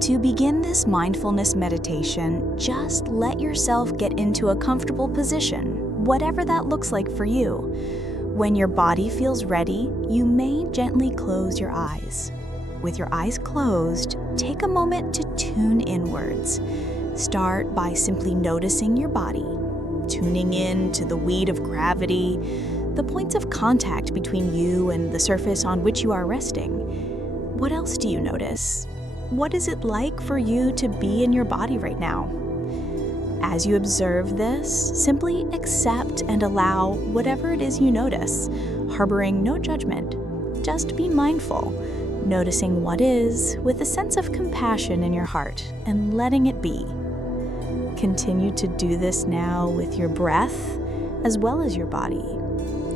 To begin this mindfulness meditation, just let yourself get into a comfortable position, whatever that looks like for you. When your body feels ready, you may gently close your eyes. With your eyes closed, take a moment to tune inwards. Start by simply noticing your body, tuning in to the weight of gravity, the points of contact between you and the surface on which you are resting. What else do you notice? What is it like for you to be in your body right now? As you observe this, simply accept and allow whatever it is you notice, harboring no judgment. Just be mindful, noticing what is with a sense of compassion in your heart and letting it be. Continue to do this now with your breath as well as your body.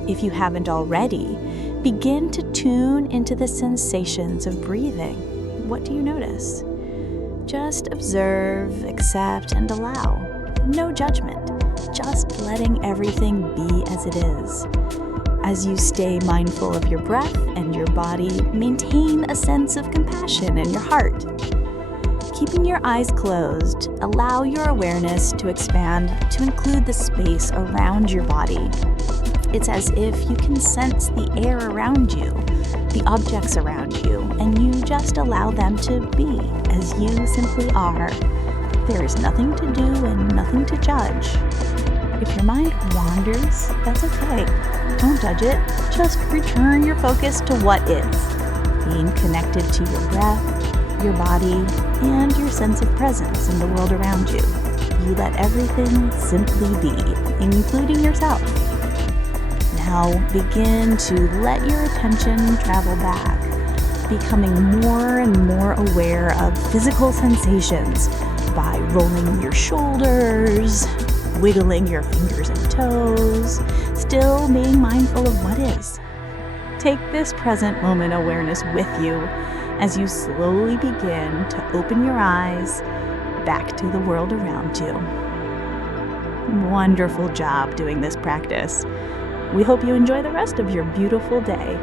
If you haven't already, begin to tune into the sensations of breathing. What do you notice? Just observe, accept, and allow. No judgment, just letting everything be as it is. As you stay mindful of your breath and your body, maintain a sense of compassion in your heart. Keeping your eyes closed, allow your awareness to expand to include the space around your body. It's as if you can sense the air around you, the objects around you, and you just allow them to be as you simply are. There is nothing to do and nothing to judge. If your mind wanders, that's okay. Don't judge it. Just return your focus to what is, being connected to your breath, your body, and your sense of presence in the world around you. You let everything simply be, including yourself. Now begin to let your attention travel back, becoming more and more aware of physical sensations by rolling your shoulders, wiggling your fingers and toes, still being mindful of what is. Take this present moment awareness with you as you slowly begin to open your eyes back to the world around you. Wonderful job doing this practice. We hope you enjoy the rest of your beautiful day.